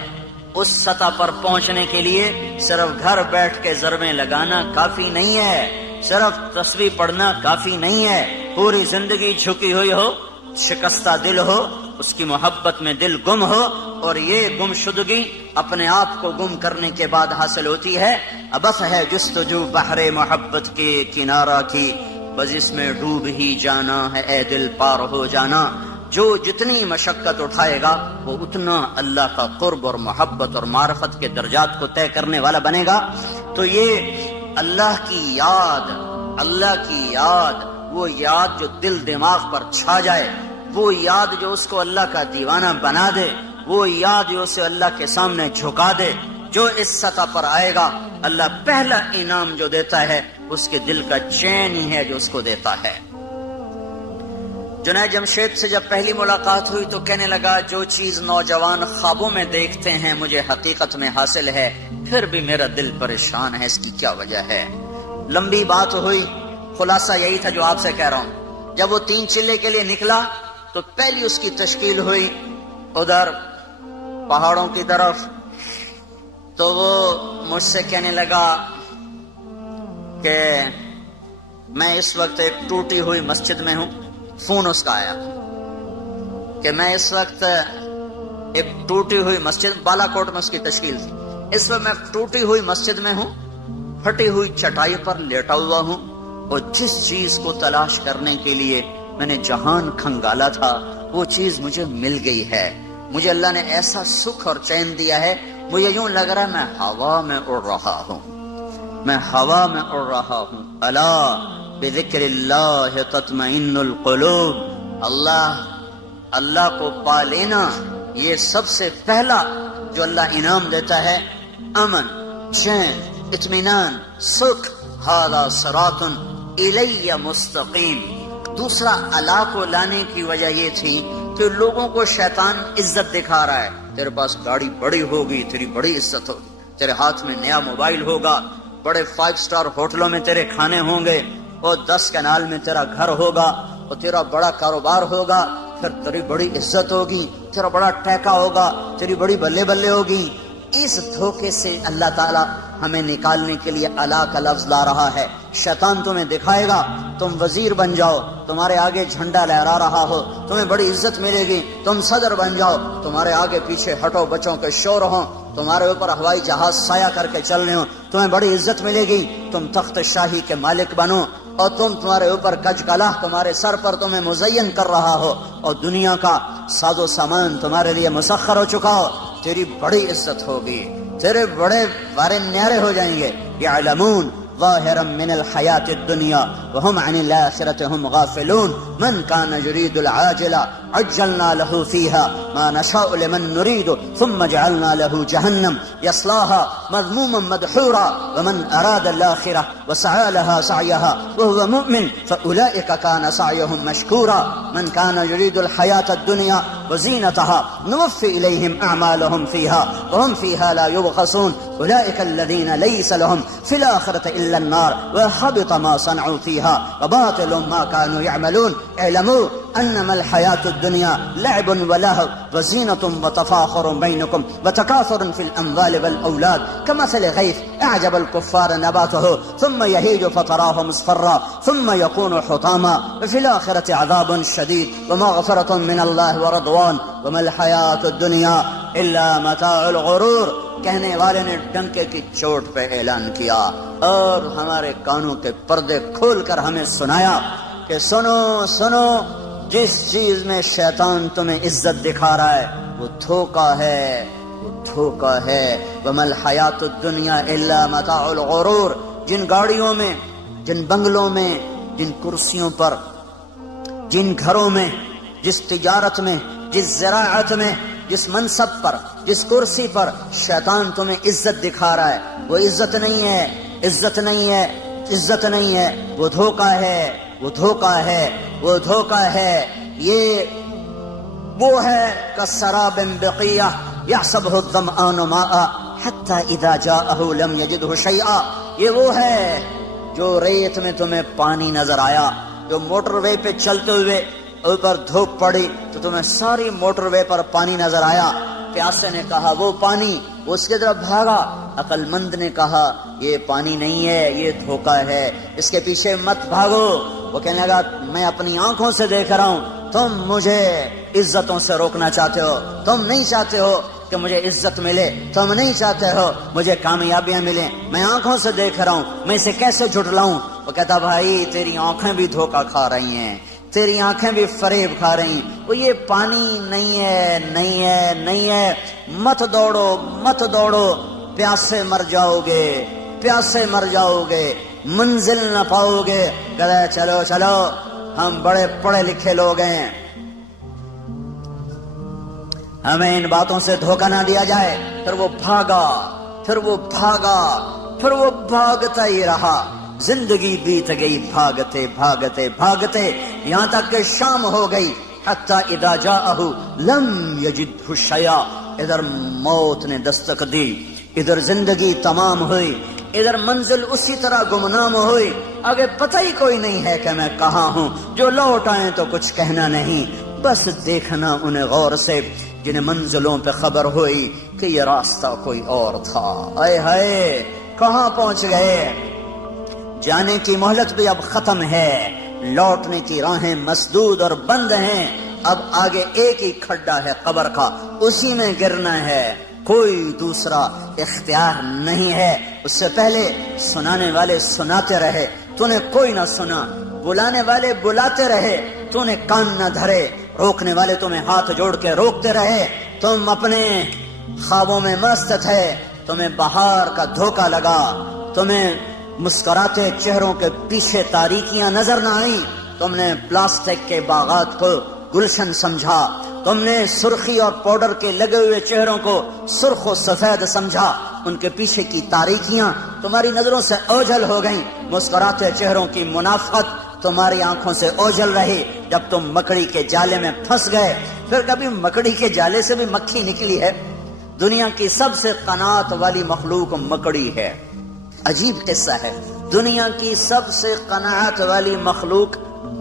اس سطح پر پہنچنے کے لیے صرف گھر بیٹھ کے ضربیں لگانا کافی نہیں ہے، صرف تسبیح پڑھنا کافی نہیں ہے. پوری زندگی جھکی ہوئی ہو، شکستہ دل ہو، اس کی محبت میں دل گم ہو، اور یہ گم شدگی اپنے آپ کو گم کرنے کے بعد حاصل ہوتی ہے. ابس ہے جستجو بحر محبت کے کنارہ کی، بس اس میں ڈوب ہی جانا ہے اے دل پار ہو جانا. جو جتنی مشقت اٹھائے گا وہ اتنا اللہ کا قرب اور محبت اور معرفت کے درجات کو طے کرنے والا بنے گا. تو یہ اللہ کی یاد، اللہ کی یاد، وہ یاد جو دل دماغ پر چھا جائے، وہ یاد جو اس کو اللہ کا دیوانہ بنا دے، وہ یاد جو اسے اللہ کے سامنے جھکا دے، جو اس سطح پر آئے گا اللہ پہلا انعام جو دیتا ہے اس کے دل کا چین ہی ہے جو اس کو دیتا ہے. جنید جمشید سے جب پہلی ملاقات ہوئی تو کہنے لگا جو چیز نوجوان خوابوں میں دیکھتے ہیں مجھے حقیقت میں حاصل ہے، پھر بھی میرا دل پریشان ہے، اس کی کیا وجہ ہے؟ لمبی بات ہوئی، خلاصہ یہی تھا جو آپ سے کہہ رہا ہوں. جب وہ 3 چلے کے لیے نکلا تو پہلی اس کی تشکیل ہوئی ادھر پہاڑوں کی طرف. تو وہ مجھ سے کہنے لگا کہ میں اس وقت ایک ٹوٹی ہوئی مسجد میں ہوں. فون اس کا آیا کہ میں اس وقت ایک ٹوٹی ہوئی مسجد، بالا کوٹ میں اس کی تشکیل تھی، اس وقت میں ٹوٹی ہوئی مسجد میں ہوں، پھٹی ہوئی چٹائی پر لیٹا ہوا ہوں، اور جس چیز کو تلاش کرنے کے لیے میں نے جہان کھنگالا تھا وہ چیز مجھے مل گئی ہے. مجھے اللہ نے ایسا سکھ اور چین دیا ہے، مجھے یوں لگ رہا ہے میں ہوا میں اڑ رہا ہوں، میں ہوا میں اڑ رہا ہوں. الا بذکر اللہ تطمئن القلوب، اللہ کو پا لینا یہ سب سے پہلا جو اللہ انعام دیتا ہے، امن، چین، اطمینان، سکھ. ھذا صراط الی مستقیم. دوسرا اللہ کو لانے کی وجہ یہ تھی کہ لوگوں کو شیطان عزت دکھا رہا ہے. تیرے پاس گاڑی بڑی ہوگی، تیری بڑی عزت ہوگی، تیرے ہاتھ میں نیا موبائل ہوگا، بڑے 5 سٹار ہوٹلوں میں تیرے کھانے ہوں گے، اور 10 کنال میں تیرا گھر ہوگا، اور تیرا بڑا کاروبار ہوگا، پھر تیری بڑی عزت ہوگی، تیرا بڑا ٹیکا ہوگا، تیری بڑی بلے بلے ہوگی. اس دھوکے سے اللہ تعالیٰ ہمیں نکالنے کے لیے اللہ کا لفظ لا رہا ہے. شیطان تمہیں دکھائے گا تم وزیر بن جاؤ، تمہارے آگے جھنڈا لہرا رہا ہو، تمہیں بڑی عزت ملے گی، تم صدر بن جاؤ، تمہارے آگے پیچھے ہٹو بچوں کے شور ہوں، تمہارے اوپر ہوائی جہاز سایہ کر کے چل رہے ہوں، تمہیں بڑی عزت ملے گی، تم تخت شاہی کے مالک بنو، اور تمہارے اوپر کج کلا تمہارے سر پر تمہیں مزین کر رہا ہو، اور دنیا کا ساز و سامان تمہارے لیے مسخر ہو چکا ہو. تیری بڑی عزت ہوگی، تیرے بڑے بارے نیارے ہو جائیں گے. یعلمون ظاہرا من الحیات الدنیا وهم عن الآخرة هم غافلون. من كان يريد العاجلة عجلنا له فيها ما نشاء لمن نريد ثم جعلنا له جهنم يصلاها مذموما مدحورا ومن أراد الآخرة وسعى لها سعيها وهو مؤمن فأولئك كان سعيهم مشكورا. من كان يريد الحياة الدنيا وزينتها نوفي إليهم أعمالهم فيها وهم فيها لا يبخسون. أولئك الذين ليس لهم في الآخرة إلا النار وحبط ما صنعوا فيها وباطل ما كانوا يعملون. اعلموا أنما الحياة الدنيا لعب ولهو وزينة وتفاخر بينكم وتكاثر في الأموال والأولاد كمثل غيث أعجب الكفار نباته ثم يهيج فتراه مصفرا ثم يكون حطاما وفي الآخرة عذاب شديد ومغفرة من الله ورضوان وما الحياة الدنيا إلا متاع الغرور. کہنے والے نے ڈنکے کی چوٹ پہ اعلان کیا اور ہمارے کانوں کے پردے کھول کر ہمیں سنایا کہ سنو سنو، جس چیز میں شیطان تمہیں عزت دکھا رہا ہے وہ دھوکا ہے، وہ دھوکا ہے. وما الحیات الدنیا الا متاع الغرور. جن گاڑیوں میں، جن بنگلوں میں، جن کرسیوں پر، جن گھروں میں، جس تجارت میں، جس زراعت میں، جس منصب پر، جس کرسی پر شیطان تمہیں عزت دکھا رہا ہے وہ عزت نہیں ہے، عزت نہیں ہے، عزت نہیں ہے، وہ دھوکا ہے، وہ دھوکا ہے، وہ دھوکا ہے. یہ وہ ہے کسراب بقیہ يحسبه الظمآن ماء حتى اذا جاءه لم يجده شيئا. یہ وہ ہے جو ریت میں تمہیں پانی نظر آیا، جو موٹر وے پہ چلتے ہوئے اوپر دھوپ پڑی تو تمہیں ساری موٹر وے پر پانی نظر آیا. پیاسے نے کہا وہ پانی، وہ اس کی طرف بھاگا. عقل مند نے کہا یہ پانی نہیں ہے، یہ دھوکہ ہے، اس کے پیچھے مت بھاگو. وہ کہنے لگا میں اپنی آنکھوں سے دیکھ رہا ہوں، تم مجھے عزتوں سے روکنا چاہتے ہو، تم نہیں چاہتے ہو کہ مجھے عزت ملے، تم نہیں چاہتے ہو مجھے کامیابیاں ملیں، میں آنکھوں سے دیکھ رہا ہوں، میں اسے کیسے جھٹلاؤں. وہ کہتا بھائی تیری آنکھیں بھی دھوکہ کھا رہی ہیں، تیری آنکھیں بھی فریب کھا رہی ہیں. وہ یہ پانی نہیں ہے، نہیں ہے، نہیں ہے، مت دوڑو، مت دوڑو، پیاسے مر جاؤ گے، پیاسے مر جاؤ گے، منزل نہ پاؤ گے. کہتا چلو چلو ہم بڑے پڑھے لکھے لوگ ہیں، ہمیں ان باتوں سے دھوکہ نہ دیا جائے. پھر وہ بھاگا، پھر وہ بھاگا، پھر وہ بھاگتا ہی رہا. زندگی بیت گئی بھاگتے بھاگتے بھاگتے، یہاں تک کہ شام ہو گئی. حتی اذا جاءہ لم یجدہ شیئا. ادھر موت نے دستک دی، ادھر زندگی تمام ہوئی، ادھر منزل اسی طرح گمنام ہوئی. آگے پتہ ہی کوئی نہیں ہے کہ میں کہاں ہوں. جو لوٹ آئیں تو کچھ کہنا نہیں، بس دیکھنا انہیں غور سے جنہیں منزلوں پہ خبر ہوئی کہ یہ راستہ کوئی اور تھا. اے ہائے کہاں پہنچ گئے. جانے کی مہلت بھی اب ختم ہے، لوٹنے کی راہیں مسدود اور بند ہیں. اب آگے ایک ہی کھڈا ہے قبر کا، اسی میں گرنا ہے، کوئی دوسرا اختیار نہیں ہے. اس سے پہلے سنانے والے سناتے رہے، تو نے کوئی نہ سنا. بلانے والے بلاتے رہے، تو نے کان نہ دھرے. روکنے والے تمہیں ہاتھ جوڑ کے روکتے رہے. تم اپنے خوابوں میں مست تھے، تمہیں بہار کا دھوکہ لگا، تمہیں مسکراتے چہروں کے پیچھے تاریکیاں نظر نہ آئیں. تم نے پلاسٹک کے باغات کو گلشن سمجھا، تم نے سرخی اور پاؤڈر کے لگے ہوئے چہروں کو سرخ و سفید سمجھا. ان کے پیچھے کی تاریکیاں تمہاری نظروں سے اوجھل ہو گئیں. مسکراتے چہروں کی منافقت تمہاری آنکھوں سے اوجھل رہی جب تم مکڑی کے جالے میں پھنس گئے. پھر کبھی مکڑی کے جالے سے بھی مکھی نکلی ہے؟ دنیا کی سب سے قناعت والی مخلوق مکڑی ہے. عجیب قصہ ہے. دنیا کی سب سے قناعت والی مخلوق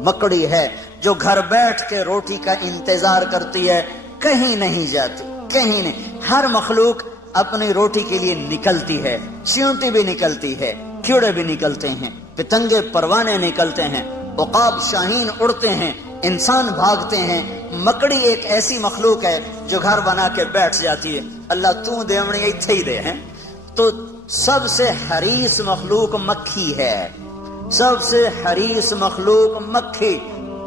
مکڑی ہے، جو گھر بیٹھ کے روٹی کا انتظار کرتی ہے، کہیں نہیں جاتی، کہیں نہیں. ہر مخلوق اپنی روٹی کے لیے نکلتی ہے. چیونٹی بھی نکلتی ہے، کیڑے بھی نکلتے ہیں، پتنگے پروانے نکلتے ہیں، عقاب شاہین اڑتے ہیں، انسان بھاگتے ہیں. مکڑی ایک ایسی مخلوق ہے جو گھر بنا کے بیٹھ جاتی ہے. اللہ تو دیوڑی ایتھے ہی دے ہیں. تو سب سے حریص مخلوق مکھی ہے، سب سے حریص مخلوق مکھی.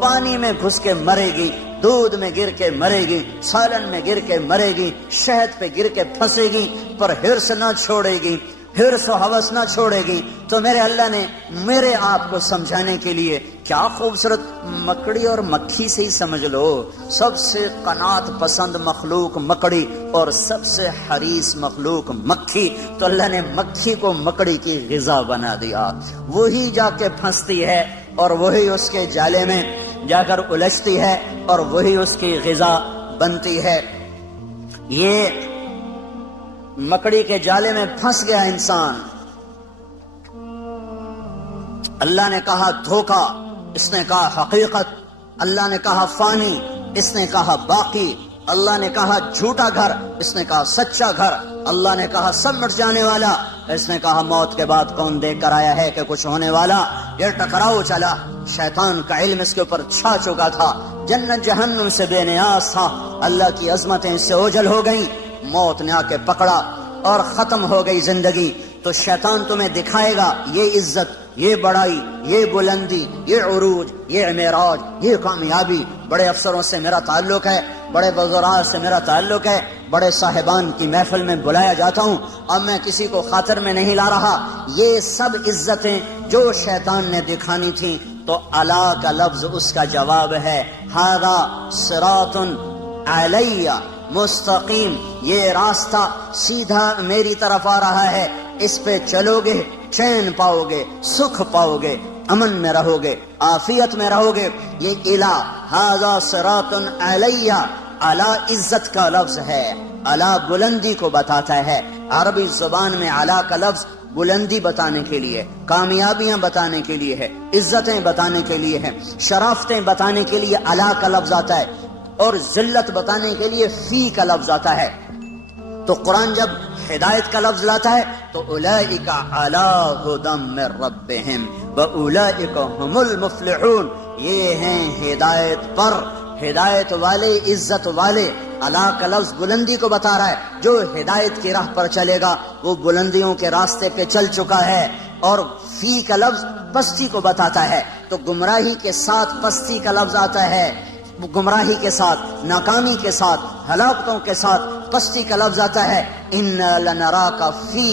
پانی میں گھس کے مرے گی، دودھ میں گر کے مرے گی، سالن میں گر کے مرے گی، شہد پہ گر کے پھنسے گی، پر ہرس نہ چھوڑے گی، ہرس و ہوس نہ چھوڑے گی. تو میرے اللہ نے میرے آپ کو سمجھانے کے لیے کیا خوبصورت مکڑی اور مکھی سے ہی سمجھ لو. سب سے قناعت پسند مخلوق مکڑی اور سب سے حریص مخلوق مکھی. تو اللہ نے مکھی کو مکڑی کی غذا بنا دیا. وہی جا کے پھنستی ہے اور وہی اس کے جالے میں جا کر الجھتی ہے اور وہی اس کی غذا بنتی ہے. یہ مکڑی کے جالے میں پھنس گیا انسان. اللہ نے کہا دھوکا، اس نے کہا حقیقت. اللہ نے کہا فانی، اس نے کہا باقی. اللہ نے کہا جھوٹا گھر، اس نے کہا سچا گھر. اللہ نے کہا سب مٹ جانے والا، اس نے کہا موت کے بعد کون دیکھ کر آیا ہے کہ کچھ ہونے والا. یہ ٹکراؤ چلا. شیطان کا علم اس کے اوپر چھا چکا تھا، جنت جہنم سے بے نیاز تھا. اللہ کی عظمتیں اس سے اوجھل ہو گئیں. موت نے آ کے پکڑا اور ختم ہو گئی زندگی. تو شیطان تمہیں دکھائے گا یہ عزت، یہ بڑائی، یہ بلندی، یہ عروج، یہ معراج، یہ کامیابی. بڑے افسروں سے میرا تعلق ہے، بڑے بزرگوں سے میرا تعلق ہے، بڑے صاحبان کی محفل میں بلایا جاتا ہوں. اب میں کسی کو خاطر میں نہیں لا رہا. یہ سب عزتیں جو شیطان نے دکھانی تھیں، تو الا کا لفظ اس کا جواب ہے. ھذا صراط علیہ مستقیم، یہ راستہ سیدھا میری طرف آ رہا ہے. اس پہ چلو گے چین پاؤ گے، سکھ پاؤ گے، امن میں رہو گے، عافیت میں رہو گے. یہ الہ ھذا صراط علیہ، اعلی عزت کا لفظ ہے. علا بلندی کو بتاتا ہے. عربی زبان میں علا کا لفظ بلندی بتانے کے لیے، کامیابیاں بتانے کے لیے ہے، عزتیں بتانے کے لیے ہے، شرافتیں بتانے کے لیے علا کا لفظ آتا ہے، اور ذلت بتانے کے لیے فی کا لفظ آتا ہے. تو قرآن جب ہدایت کا لفظ لاتا ہے تو اولئک علی ھدی من ربہم واولئک ھم المفلحون، یہ ہیں ہدایت پر، ہدایت والے، عزت والے. علا کا لفظ بلندی کو بتا رہا ہے، جو ہدایت کی راہ پر چلے گا وہ بلندیوں کے راستے پہ چل چکا ہے. اور فی کا لفظ پستی کو بتاتا ہے، تو گمراہی کے ساتھ پستی کا لفظ آتا ہے، گمراہی کے ساتھ، ناکامی کے ساتھ، ہلاکتوں کے ساتھ پستی کا لفظ آتا ہے. اِنَّا لَنَرَاكَ فِي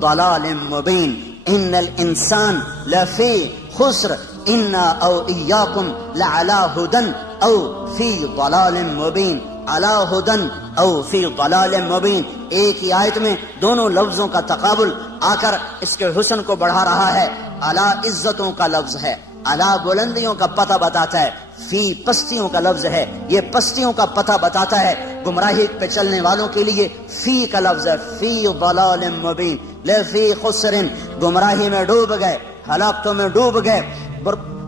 ضَلَالٍ مُبِينٍ إِنَّ الْإِنسَانَ لَفِي خُسْرٍ إِنَّا أَوْ إِيَّاكُمْ لَعَلَىٰ هُدًى أَوْ فِي ضَلَالٍ مُبِينٍ عَلَىٰ هُدًى أَوْ فِي ضَلَالٍ مُبِينٍ. ایک ہی آیت میں دونوں لفظوں کا تقابل آ کر اس کے حسن کو بڑھا رہا ہے. علا عزتوں کا لفظ ہے، علا بلندیوں کا پتہ بتاتا ہے، فی پستیوں کا لفظ ہے، یہ پستیوں کا پتہ بتاتا ہے. گمراہی پہ چلنے والوں کے لیے فی کا لفظ ہے، فی ضلال مبین لفی خسر، گمراہی میں ڈوب گئے، ہلاکتوں میں ڈوب گئے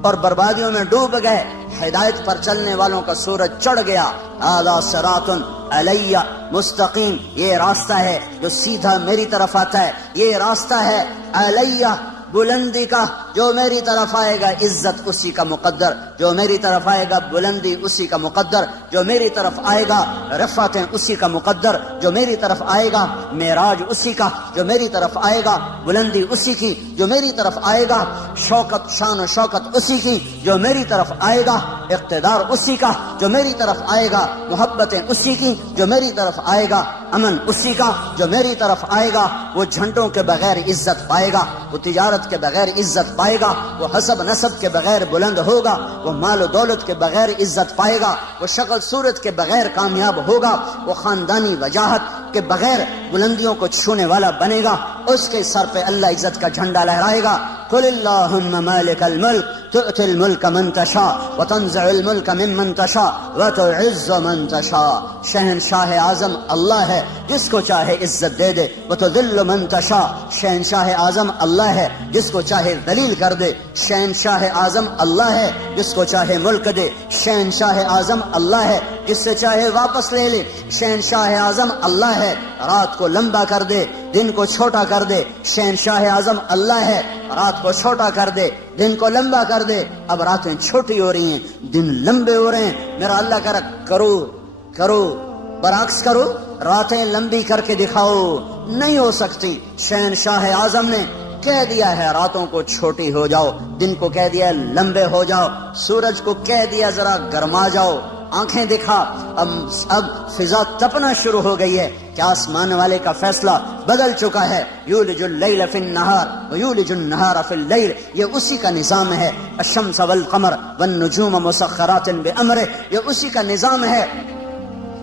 اور بربادیوں میں ڈوب گئے. ہدایت پر چلنے والوں کا سورج چڑھ گیا. ھذا صراط علی مستقیم، یہ راستہ ہے جو سیدھا میری طرف آتا ہے، یہ راستہ ہے علی بلندی کا، جو میری طرف آئے گا عزت اسی کا مقدر، جو میری طرف آئے گا بلندی اسی کا مقدر، جو میری طرف آئے گا رفعتیں اسی کا مقدر، جو میری طرف آئے گا معراج اسی کا، جو میری طرف آئے گا بلندی اسی کی، جو میری طرف آئے گا شوکت، شان و شوکت اسی کی، جو میری طرف آئے گا اقتدار اسی کا، جو میری طرف آئے گا محبتیں اسی کی، جو میری طرف آئے گا امن اسی کا، جو میری طرف آئے گا وہ جھنڈوں کے بغیر عزت پائے گا، وہ تجارت کے بغیر عزت پائے گا، وہ حسب نسب کے بغیر بلند ہوگا، وہ مال و دولت کے بغیر عزت پائے گا، وہ شکل صورت کے بغیر کامیاب ہوگا، وہ خاندانی وجاہت کے بغیر بلندیوں کو چھونے والا بنے گا. اس کے سر پہ اللہ عزت کا جھنڈا لہرائے گا. قل اللہم مالک الملک تؤتی الملک من تشاء وتنزع الملک ممن تشاء وتعز من تشاء. شہنشاہ اعظم اللہ ہے، جس کو چاہے عزت دے دے. وتذل من تشاء، شہنشاہ اعظم اللہ ہے، جس کو چاہے ذلیل کر دے. شہنشاہ اعظم اللہ ہے، جس کو چاہے ملک دے. شہنشاہ اعظم اللہ ہے، جس سے چاہے واپس لے لے. شہنشاہ اعظم اللہ ہے، رات کو لمبا کر دے، دن کو چھوٹا کر دے. شہنشاہ اعظم اللہ ہے، رات کو چھوٹا کر دے، دن کو لمبا کر دے. اب راتیں چھوٹی ہو رہی ہیں، دن لمبے ہو رہے ہیں. میرا اللہ کہہ رہا کرو برعکس کرو، راتیں لمبی کر کے دکھاؤ. نہیں ہو سکتی. شہنشاہ اعظم نے کہہ دیا ہے راتوں کو چھوٹی ہو جاؤ، دن کو کہہ دیا لمبے ہو جاؤ، سورج کو کہہ دیا ذرا گرما جاؤ، آنکھیں دکھا. اب فضا تپنا شروع ہو گئی ہے کہ آسمان والے کا فیصلہ بدل چکا ہے. یولج اللیل فی النہار ویولج النہار فی اللیل، یہ اسی کا نظام ہے. الشمس والقمر والنجوم مسخرات بامرہ، یہ اسی کا نظام ہے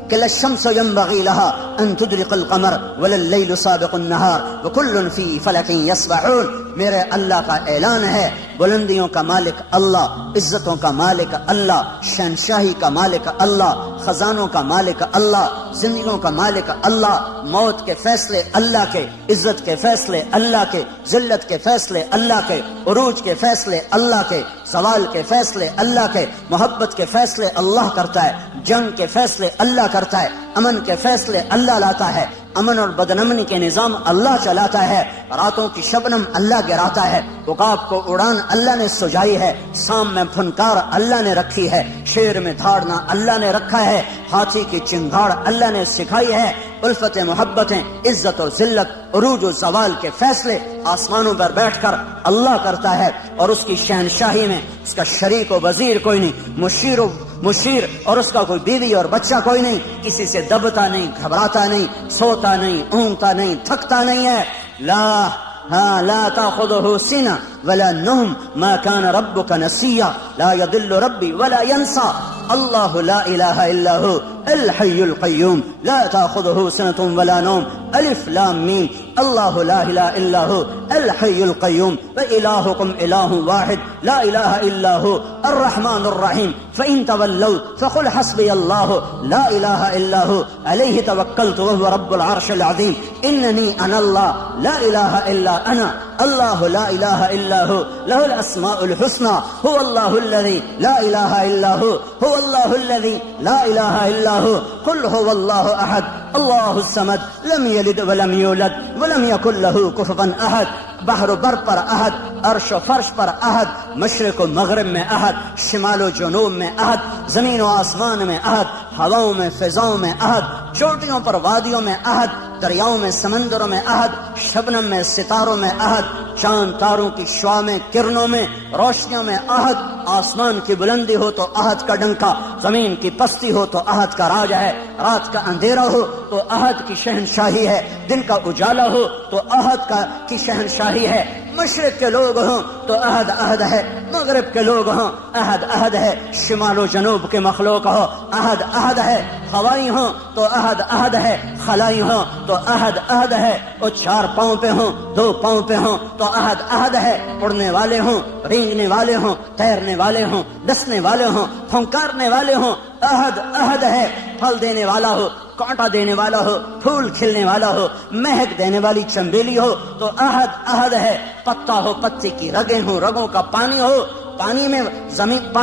کہ لا الشمس ينبغي لها ان تدرك القمر ولا الليل سابق النهار وكل في فلك يسبحون. میرے اللہ کا اعلان ہے، بلندیوں کا مالک اللہ، عزتوں کا مالک اللہ، شہنشاہی کا مالک اللہ، خزانوں کا مالک اللہ، زندگیوں کا مالک اللہ. موت کے فیصلے اللہ کے، عزت کے فیصلے اللہ کے، ذلت کے فیصلے اللہ کے، عروج کے فیصلے اللہ کے، زوال کے فیصلے اللہ کے، محبت کے فیصلے اللہ کرتا ہے، جنگ کے فیصلے اللہ کرتا ہے، امن کے فیصلے اللہ لاتا ہے، امن اور بدنمنی کے نظام اللہ چلاتا ہے. راتوں کی شبنم اللہ گراتا ہے، عقاب کو اڑان اللہ نے سجائی ہے، سام میں پھنکار اللہ نے رکھی ہے، شیر میں دھاڑنا اللہ نے رکھا ہے، ہاتھی کی چنگھاڑ اللہ نے سکھائی ہے. الفت محبتیں، عزت اور ذلت، عروج و زوال کے فیصلے آسمانوں پر بیٹھ کر اللہ کرتا ہے. اور اس کی شہنشاہی میں اس کا شریک و وزیر کوئی نہیں، مشیر اور اس کا کوئی بیوی اور بچہ کوئی نہیں، کسی سے دبتا نہیں، گھبراتا نہیں، سوتا نہیں، اونگتا نہیں، تھکتا نہیں ہے. لا تأخذه سنة ولا نوم ما كان ربك نسيا لا يضل ربي ولا ينسى. الله لا إله إلا هو الحي القيوم لا تأخذه سنة ولا نوم الف لام میم اللہ لا الہ الا ہو الحی القیوم وإلہکم الہ واحد لا الہ الا ہو الرحمن الرحیم فإن تولوا فقل حسبی اللہ لا الہ الا ہو علیہ توکلت وهو رب العرش العظیم اننی انا اللہ لا الہ الا انا اللہ لا الہ الا ہو لہ الاسماء الحسنى هو اللہ الذی لا الہ الا ہو هو اللہ الذی لا الہ الا ہو قل هو اللہ احد اللہ الصمد لم یلد ولم یولد ولم یکن له کفوا احد بحر و بر پر احد عرش و فرش پر احد مشرق و مغرب میں احد شمال و جنوب میں احد زمین و آسمان میں احد ہواؤں میں فضاؤں میں احد چوٹیوں پر وادیوں میں احد دریاؤں میں سمندروں میں احد شبنم میں ستاروں میں احد چاند تاروں کی شعاع میں کرنوں میں روشنیوں میں احد آسمان کی بلندی ہو تو احد کا ڈنکا زمین کی پستی ہو تو احد کا راج ہے رات کا اندھیرا ہو تو احد کی شہنشاہی ہے دن کا اجالا ہو تو احد کی شہنشاہی ہے مشرق کے لوگ ہوں تو احد احد ہے مغرب کے لوگ ہوں احد احد ہے شمال و جنوب کے مخلوق ہو احد احد ہے ہوائی ہوں تو احد احد ہے خلائی ہوں تو احد احد ہے وہ 4 پاؤں پہ ہوں 2 پاؤں پہ ہوں تو احد احد ہے اڑنے والے ہوں رینگنے والے ہوں تیرنے والے ہوں ڈسنے والے ہوں پھنکارنے والے ہوں احد احد ہے پھل دینے والا ہو کانٹا دینے والا ہو پھول کھلنے والا ہو مہک دینے والی چنبیلی ہو تو احد احد ہے پتا ہو پتے کی رگیں ہوں رگوں کا پانی ہو پانی میں زمین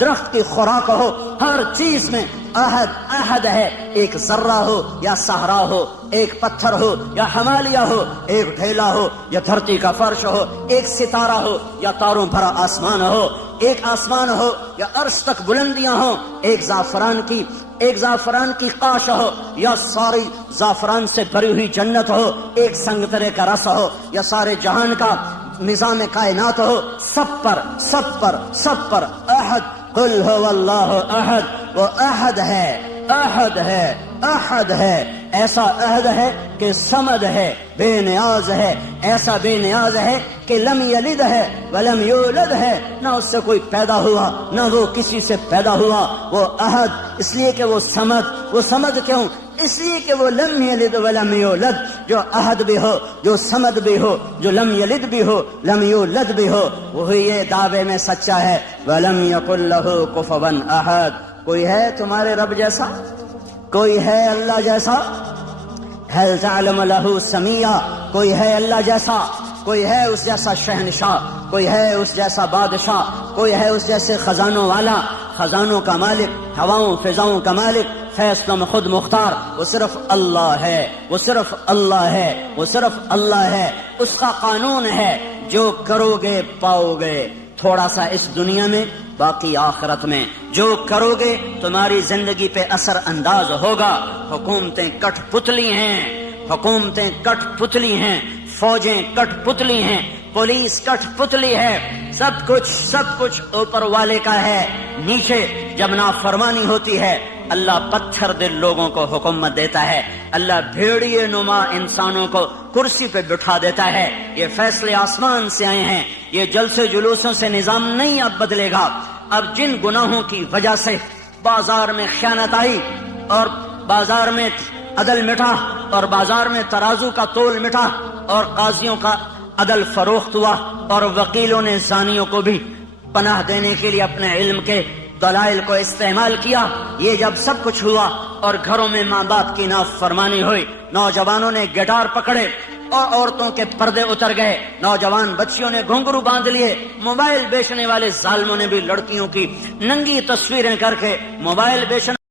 درخت کی خوراک ہو ہر چیز میں احد احد ہے ایک ذرہ ہو یا صحرا ہو ایک پتھر ہو یا ہمالیہ ہو ایک ڈھیلا ہو یا دھرتی کا فرش ہو ایک ستارہ ہو یا تاروں بھرا آسمان ہو ایک آسمان ہو یا عرش تک بلندیاں ہوں ایک زعفران کی قاش ہو یا ساری زعفران سے بھری ہوئی جنت ہو ایک سنگترے کا رس ہو یا سارے جہان کا نظام کائنات ہو سب پر احد قل هو اللہ احد وہ احد ہے ایسا احد ہے کہ صمد ہے بے نیاز ہے ایسا بے نیاز ہے کہ لم یلد ہے ولم یولد ہے نہ اس سے کوئی پیدا ہوا نہ وہ کسی سے پیدا ہوا وہ احد اس لیے کہ وہ صمد کیوں اس لیے کہ وہ لم یلد ولم یولد جو احد بھی ہو جو صمد بھی ہو جو لم یلد بھی ہو لم یولد بھی ہو وہی یہ دعوے میں سچا ہے ولم یکن لہ کفوا احد کوئی ہے تمہارے رب جیسا کوئی ہے اللہ جیسا هل تعلم له سمیہ کوئی ہے اللہ جیسا کوئی ہے اس جیسا شہنشاہ کوئی ہے اس جیسا بادشاہ کوئی ہے اس جیسے خزانوں والا خزانوں کا مالک ہواؤں فضاؤں کا مالک فیصلوں میں خود مختار وہ صرف اللہ ہے وہ صرف اللہ ہے اس کا قانون ہے جو کرو گے پاؤ گے تھوڑا سا اس دنیا میں باقی آخرت میں جو کرو گے تمہاری زندگی پہ اثر انداز ہوگا حکومتیں کٹ پتلی ہیں فوجیں کٹ پتلی ہیں پولیس کٹ پتلی ہے سب کچھ اوپر والے کا ہے نیچے جب نافرمانی ہوتی ہے اللہ پتھر دل لوگوں کو حکومت دیتا ہے اللہ بھیڑیے نما انسانوں کو کرسی پہ بٹھا دیتا ہے یہ فیصلے آسمان سے آئے ہیں یہ جلسے جلوسوں سے نظام نہیں اب بدلے گا اب جن گناہوں کی وجہ سے بازار میں خیانت آئی اور بازار میں عدل مٹا اور بازار میں ترازو کا تول مٹا اور قاضیوں کا عدل فروخت ہوا اور وکیلوں نے زانیوں کو بھی پناہ دینے کے لیے اپنے علم کے دلائل کو استعمال کیا یہ جب سب کچھ ہوا اور گھروں میں ماں باپ کی نافرمانی ہوئی نوجوانوں نے گٹار پکڑے اور عورتوں کے پردے اتر گئے نوجوان بچیوں نے گھنگرو باندھ لیے موبائل بیچنے والے ظالموں نے بھی لڑکیوں کی ننگی تصویریں کر کے موبائل بیچنے